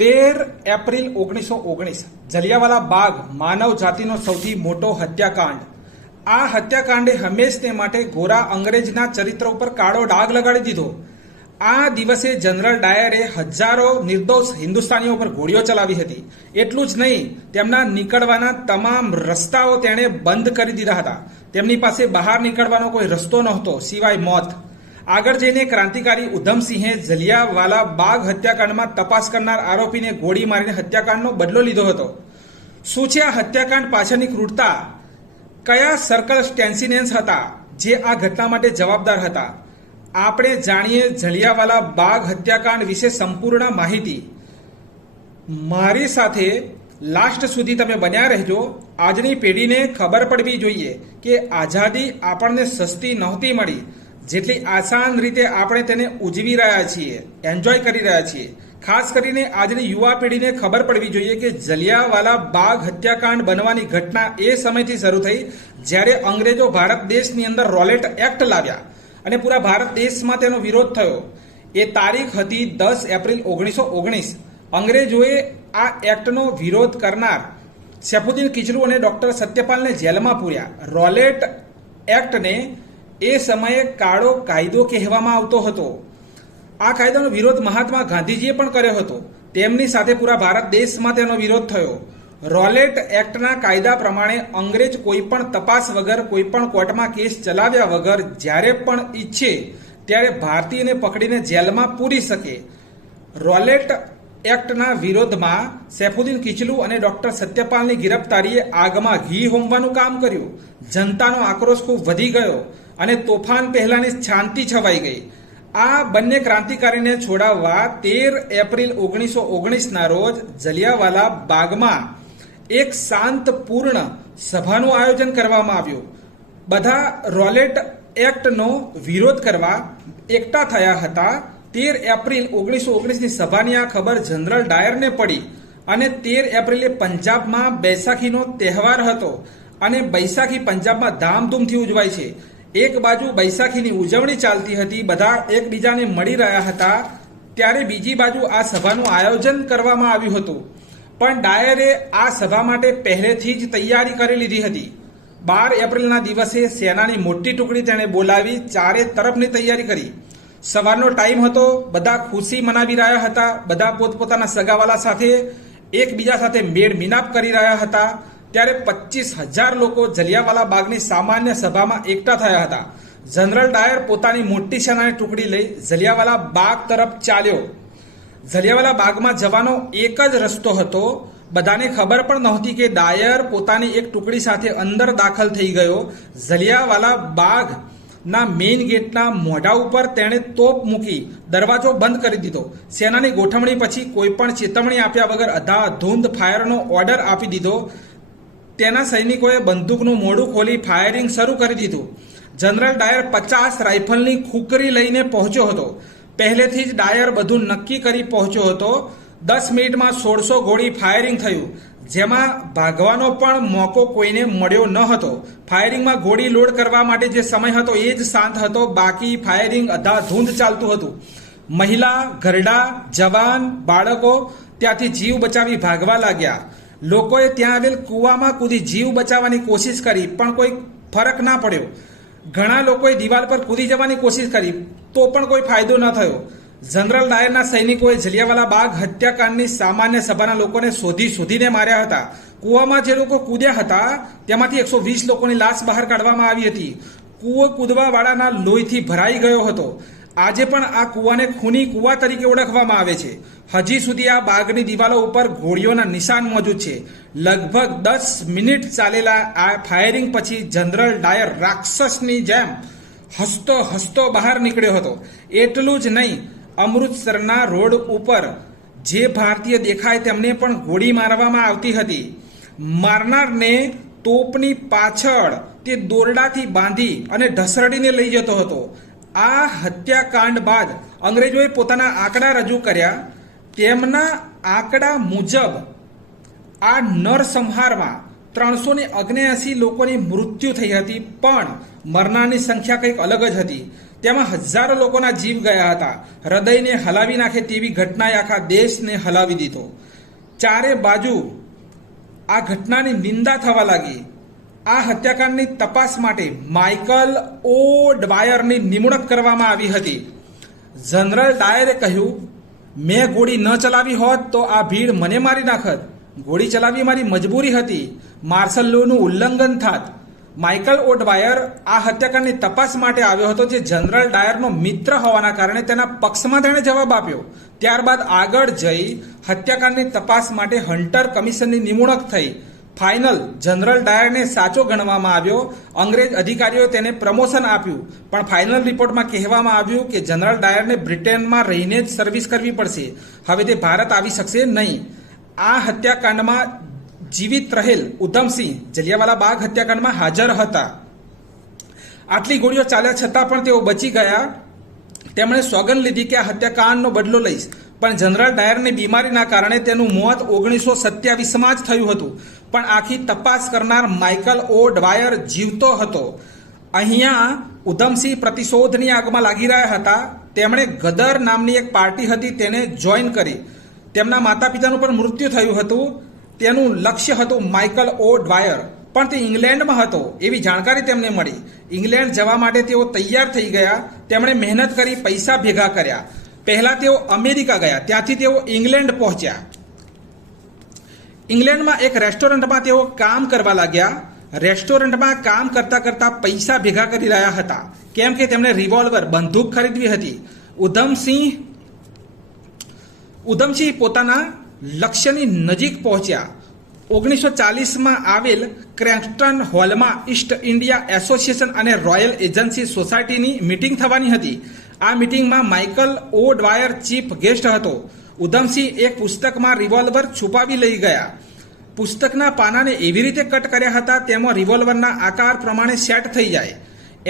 13 April 1919 Jallianwala Bagh માનવ જાતિનો સૌથી મોટો હત્યાકાંડ. આ હત્યાકાંડે હંમેશને માટે ગોરા અંગ્રેજના ચરિત્ર ઉપર કાળો ડાઘ લગાડી દીધો. આ દિવસે જનરલ ડાયરે હજારો નિર્દોષ હિન્દુસ્તાનીઓ પર ગોળીઓ ચલાવી હતી. એટલું જ નહીં, તેમના નીકળવાના તમામ રસ્તાઓ તેણે બંધ કરી દીધા હતા. તેમની પાસે બહાર નીકળવાનો કોઈ રસ્તો નહોતો સિવાય મોત. આગળ જઈને ક્રાંતિકારી ઉધમસિંહે જલિયાવાલા બાગ હત્યાકાંડમાં તપાસ કરનાર આરોપીને ગોળી મારીને હત્યાકાંડનો બદલો લીધો હતો. શું છે આ હત્યાકાંડ પાછળની ક્રૂરતા? કયા સર્કલ સ્ટેન્સિનેન્સ હતા જે આ ઘટના માટે જવાબદાર હતા? આપણે જાણીએ જલિયાવાલા બાગ હત્યાકાંડ વિશે સંપૂર્ણ માહિતી. મારી સાથે લાસ્ટ સુધી તમે બન્યા રહેજો. આજની પેઢીને ખબર પડવી જોઈએ કે આઝાદી આપણને સસ્તી નહોતી મળી. જેટલી આસાન રીતે આપણે તેને ઉજવી રહ્યા છીએ, એન્જોય કરી રહ્યા છીએ. ખાસ કરીને આજની યુવા પેઢીને ખબર પડવી જોઈએ કે જલિયાવાલા બાગ હત્યાકાંડ બનવાની ઘટના એ સમયથી શરૂ થઈ જ્યારે અંગ્રેજો ભારત દેશની અંદર રોલેટ એક્ટ લાવ્યા અને પૂરા ભારત દેશમાં તેનો વિરોધ થયો. એ તારીખ હતી 10 એપ્રિલ 1919. અંગ્રેજોએ આ એક્ટનો વિરોધ કરનાર સૈફુદ્દીન કિચલુ અને ડોક્ટર સત્યપાલને જેલમાં પૂર્યા. રોલેટ એક્ટને એ સમયે કાળો કાયદો કહેવામાં આવતો હતો. આ કાયદાનો વિરોધ મહાત્મા ગાંધીજીએ પણ કર્યો હતો. તેમની સાથે પૂરા ભારત દેશમાં તેનો વિરોધ થયો. રોલેટ એક્ટના કાયદા પ્રમાણે અંગ્રેજ કોઈ પણ તપાસ વગર કોઈ પણ કોર્ટમાં કેસ ચલાવ્યા વગર જ્યારે પણ ઈચ્છે ત્યારે ભારતીયને પકડીને જેલમાં પૂરી શકે. રોલેટ એક્ટના વિરોધમાં સૈફુદ્દીન કિચલુ અને ડોક્ટર સત્યપાલની ગિરફ્તારીએ આગમાં ઘી હોમવાનું કામ કર્યું. જનતાનો આક્રોશ ખૂબ વધી ગયો અને તોફાન પહેલાની શાંતિ છવાઈ ગઈ. આ બંને ક્રાંતિકારીને છોડાવવા 13 એપ્રિલ 1919ના રોજ જલિયાવાલા બાગમાં એક શાંતપૂર્ણ સભાનું આયોજન કરવામાં આવ્યું. બધા રોલેટ એક્ટનો વિરોધ કરવા એકઠા થયા હતા. 13 એપ્રિલ 1919ની સભાની આ ખબર જનરલ ડાયરને પડી અને 13 એપ્રિલે પંજાબમાં બૈસાખીનો તહેવાર હતો અને બૈસાખી પંજાબમાં ધામધૂમથી ઉજવાય છે. એક બાજુ બૈસાખીની ઉજવણી ચાલતી હતી, બધા એકબીજાને મળી રહ્યા હતા, ત્યારે બીજી બાજુ આ સભાનું આયોજન કરવામાં આવ્યું હતું. પણ ડાયરે આ સભા માટે પહેલેથી જ તૈયારી કરી લીધી હતી. 12 એપ્રિલના દિવસે સેનાની મોટી ટુકડી તેણે બોલાવી ચારે તરફની તૈયારી કરી. સવારનો ટાઈમ હતો, બધા ખુશી મનાવી રહ્યા હતા. બધા પોતપોતાના સગાવાલા સાથે એકબીજા સાથે મેળ મિલાપ કરી રહ્યા હતા. ત્યારે 25,000 લોકો જલિયાવાલા બાગની સામાન્ય સભામાં એકઠા થયા હતા. જનરલ ડાયર પોતાની મોટી સેનાની ટુકડી લઈ જલિયાવાલા બાગ તરફ ચાલ્યો. જલિયાવાલા બાગમાં જવાનો એક જ રસ્તો હતો. બધાને ખબર પણ નહોતી કે ડાયર પોતાની એક ટુકડી સાથે અંદર દાખલ થઈ ગયો. જલિયાવાલા બાગના મેઇન ગેટના મોઢા ઉપર તેણે તોપ મૂકી દરવાજો બંધ કરી દીધો. સેનાની ગોઠવણી પછી કોઈ પણ ચેતવણી આપ્યા વગર અંધાધૂંધ ફાયરનો ઓર્ડર આપી દીધો. તેના સૈનિકોએ બંદૂકનું મોઢું ખોલી ફાયરિંગ શરૂ કરી દીધું. જનરલ ડાયર 50 રાઇફલની ખુકરી લઈને પહોંચ્યો હતો. પહેલેથી જ ડાયર બધું નક્કી કરી પહોંચ્યો હતો. 10 મિનિટમાં 1600 ગોળી ફાયરિંગ થયું, જેમાં ભાગવાનો પણ મોકો કોઈને મળ્યો ન હતો. ફાયરિંગમાં ગોળી લોડ કરવા માટે જે સમય હતો એ જ શાંત હતો. બાકી ફાયરિંગ અંધાધૂંધ ચાલતું હતું. મહિલા, ઘરડા, જવાન, બાળકો ત્યાંથી જીવ બચાવી ભાગવા લાગ્યા. લોકોએ ત્યાં આવેલ કૂવામાં કૂદી જીવ બચાવવાની કોશિશ કરી, પણ કોઈ ફરક ના પડ્યો. ઘણા લોકોએ દિવાલ પર કૂદી જવાની કોશિશ કરી, તો પણ કોઈ ફાયદો ન થયો. જનરલ ડાયરના સૈનિકોએ જલિયાવાલા બાગ હત્યાકાંડની સામાન્ય સભાના લોકોને શોધીને માર્યા હતા. કૂવામાં જે લોકો કૂદ્યા હતા તેમાંથી 120 લોકોની લાશ બહાર કાઢવામાં આવી હતી. કૂવો કૂદવાવાળાના લોહીથી ભરાઈ ગયો હતો. આજે પણ આ કૂવાને ખૂની કૂવા તરીકે ઓળખવામાં આવે છે. હજી સુધી આ બાગની દિવાલો ઉપર ગોળીઓના નિશાન મોજૂદ છે. લગભગ 10 મિનિટ ચાલેલા આ ફાયરિંગ પછી જનરલ ડાયર રાક્ષસની જેમ હસતો હસતો બહાર નીકળ્યો હતો. એટલું જ નહીં, અમૃતસરના રોડ ઉપર જે ભારતીય દેખાય તેમને પણ ગોળી મારવામાં આવતી હતી. મારનારને તોપની પાછળ તે દોરડાથી બાંધી અને ઢસડીને લઈ જતો હતો. આ હત્યાકાંડ બાદ અંગ્રેજોએ પોતાના આંકડા રજૂ કર્યા. તેમના આંકડા મુજબ આ નરસંહારમાં 379 લોકોની મૃત્યુ થઈ હતી, પણ મરનારની સંખ્યા કંઈક અલગ જ હતી. તેમાં હજારો લોકોના જીવ ગયા હતા. હૃદયને હલાવી નાખે તેવી ઘટનાએ આખા દેશને હલાવી દીધો. ચારે બાજુ આ ઘટનાની નિંદા થવા લાગી. આ હત્યાકાંડની તપાસ માટે માઇકલ ઓ ડવાયરની નિમણૂક કરવામાં આવી હતી. જનરલ ડાયરે કહ્યું, મેં ગોળી ન ચલાવી હોત તો આ ભીડ મને મારી નાખત. ગોળી ચલાવવી મારી મજબૂરી હતી. માર્શલ લોનું ઉલ્લંઘન થાત. માઇકલ ઓ ડવાયર આ હત્યાકાંડની તપાસ માટે આવ્યો હતો, જે જનરલ ડાયરનો મિત્ર હોવાના કારણે તેના પક્ષમાં તેણે જવાબ આપ્યો. ત્યારબાદ આગળ જઈ હત્યાકાંડની તપાસ માટે હન્ટર કમિશનની નિમણૂક થઈ. ફાઇનલ જનરલ ડાયરને સાચો ગણવામાં આવ્યો. અંગ્રેજ અધિકારીઓએ તેને પ્રમોશન આપ્યું, પણ ફાઇનલ રિપોર્ટમાં કહેવામાં આવ્યું કે જનરલ ડાયરને બ્રિટનમાં રહીને જ સર્વિસ કરવી પડશે. હવે તે ભારત આવી શકશે નહીં. આ હત્યાકાંડમાં જીવિત રહેલ ઉધમસિંહ જલિયાવાલા બાગ હત્યાકાંડમાં હાજર હતા. આટલી ગોળીઓ ચાલ્યા છતાં પણ તેઓ બચી ગયા. તેમણે સોગંદ લીધી કે આ હત્યાકાંડનો બદલો લઈશ, પણ જનરલ ડાયરની બીમારીના કારણે તેનું મોત 1927માં જ થયું હતું. પણ આખી તપાસ કરનાર માઇકલ ઓ ડવાયર જીવતો હતો. અહીંયા ઉધમસિંહ પ્રતિશોધની આગમાં લાગી રહ્યા હતા. તેમણે ગદર નામની એક પાર્ટી હતી તેને જોઈન કરી. તેમના માતા પિતાનું પણ મૃત્યુ થયું હતું. તેનું લક્ષ્ય હતું માઇકલ ઓ ડવાયર, પણ તે ઇંગ્લેન્ડમાં હતો એવી જાણકારી તેમને મળી. ઇંગ્લેન્ડ જવા માટે તેઓ તૈયાર થઈ ગયા. તેમણે મહેનત કરી, પૈસા ભેગા કર્યા. પહેલા તેઓ અમેરિકા ગયા, ત્યાંથી તેઓ ઇંગ્લેન્ડ પહોંચ્યા. ઇંગ્લેન્ડમાં એક રેસ્ટોરન્ટમાં તેઓ કામ કરવા લાગ્યા. રેસ્ટોરન્ટમાં કામ કરતા કરતા પૈસા ભેગા કરી રહ્યા હતા, કેમ કે તેમણે રિવોલ્વર બંદૂક ખરીદવી હતી. ઉધમસિંહ પોતાના લક્ષ્યની નજીક પહોંચ્યા. 1940માં આવેલ ક્રેન્સ્ટન હોલમાં ઈસ્ટ ઇન્ડિયા એસોસિએશન અને રોયલ એજન્સી સોસાયટીની મિટિંગ થવાની હતી. આ મિટિંગમાં માઇકલ ઓ ડવાયર ચીફ ગેસ્ટ હતો. ઉધમસિંહ એક પુસ્તકમાં રિવોલ્વર છુપાવી લઈ ગયા. પુસ્તકના પાનાને એવી રીતે કટ કર્યા હતા તેમાં રિવોલ્વરના આકાર પ્રમાણે સેટ થઈ જાય.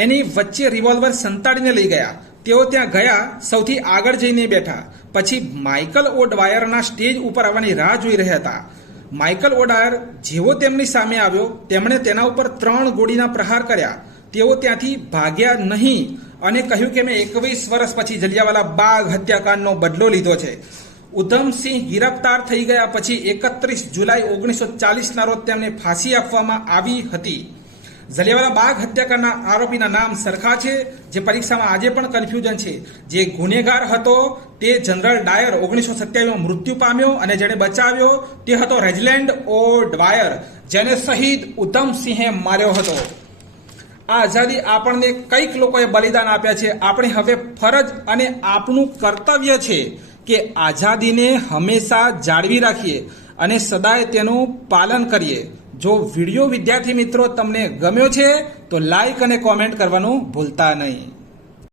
એની વચ્ચે રિવોલ્વર સંતાડીને લઈ ગયા. તેઓ ત્યાં ગયા, સૌથી આગળ જઈને બેઠા. પછી માઇકલ ઓ ડવાયરના સ્ટેજ ઉપર આવવાની રાહ જોઈ રહ્યા હતા. માઇકલ ઓ ડવાયર જેવો તેમની સામે આવ્યો, તેમણે તેના ઉપર 3 ગોળીના પ્રહાર કર્યા. તેઓ ત્યાંથી ભાગ્યા નહીં અને કહ્યું કે મેં 21 વર્ષ પછી જલિયાવાલા બાગ હત્યાકાંડનો બદલો લીધો છે. ઉધમસિંહ ગિરફ્તાર થઈ ગયા પછી 31 જુલાઈ 1940ના રોજ તેમને ફાંસી આપવામાં આવી હતી. જલિયાવાલા બાગ હત્યાકાંડના આરોપીના નામ સરખા છે, જે પરીક્ષામાં આજે પણ કન્ફ્યુઝન છે. જે ગુનેગાર હતો તે જનરલ ડાયર 1927માં મૃત્યુ પામ્યો, અને જેને બચાવ્યો તે હતો રેજલેન્ડ ઓ ડવાયર, જેને શહીદ ઉધમસિંહે માર્યો હતો. આ આઝાદી આપણને કઈક લોકોએ બલિદાન આપ્યા છે. આપણે હવે ફરજ અને આપણું કર્તવ્ય છે કે આઝાદીને હંમેશા જાળવી રાખીએ અને સદાય તેનું પાલન કરીએ. જો વિડીયો વિદ્યાર્થી મિત્રો તમને ગમ્યો છે તો લાઈક અને કોમેન્ટ કરવાનું ભૂલતા નહીં.